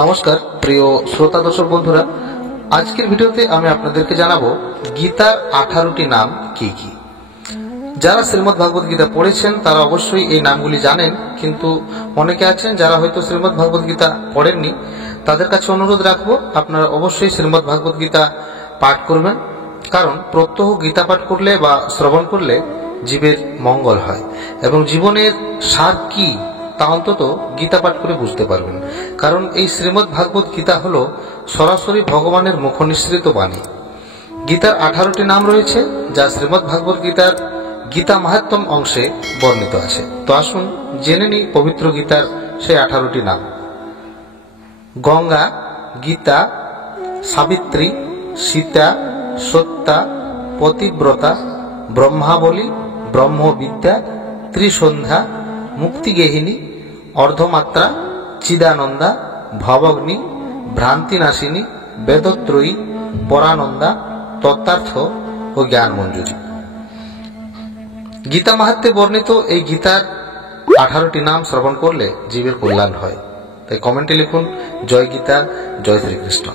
নমস্কার প্রিয় শ্রোতা দর্শক বন্ধুরা, আজকের ভিডিওতে আমি আপনাদেরকে জানাবো গীতার 18টি নাম কি কি। যারা শ্রীমদ্ ভাগবত গীতা পড়েছেন তারা অবশ্যই এই নামগুলি জানেন, কিন্তু অনেকে আছেন যারা হয়তো শ্রীমদ্ ভাগবত গীতা পড়েননি। তাদের কাছে অনুরোধ রাখবো আপনারা অবশ্যই শ্রীমদ্ ভাগবত গীতা পাঠ করবেন, কারণ প্রত্যহ গীতা পাঠ করলে বা শ্রবণ করলে জীবের মঙ্গল হয় এবং জীবনের সার কি তা অন্তত গীতা পাঠ করে বুঝতে পারবেন। কারণ এই শ্রীমদ্ ভাগবত গীতা হল সরাসরি ভগবানের মুখনিসৃত বাণী। গীতার 18টি নাম রয়েছে, যা শ্রীমদ্ ভাগবত গীতার গীতা মাহাত্ম্যম অংশে বর্ণিত আছে। তো আসুন জেনে নিই পবিত্র গীতার সেই 18টি নাম। গঙ্গা, গীতা, সাবিত্রী, সীতা, সত্যা, পতিব্রতা, ব্রহ্মাবলী, ব্রহ্মবিদ্যা, ত্রিসন্ধ্যা, মুক্তিগেহিনী, অর্ধমাত্রা, চিদানন্দা, ভবগ্নি, ভ্রান্তিনাশিনী, বেদত্রয়ী, পরানন্দা, তত্ত্বার্থ ও জ্ঞান মঞ্জুরি। গীতা মাহাত্ম্যে বর্ণিত এই গীতার 18টি নাম শ্রবণ করলে জীবের কল্যাণ হয়। তাই কমেন্টে লিখুন জয় গীতা, জয় শ্রীকৃষ্ণ।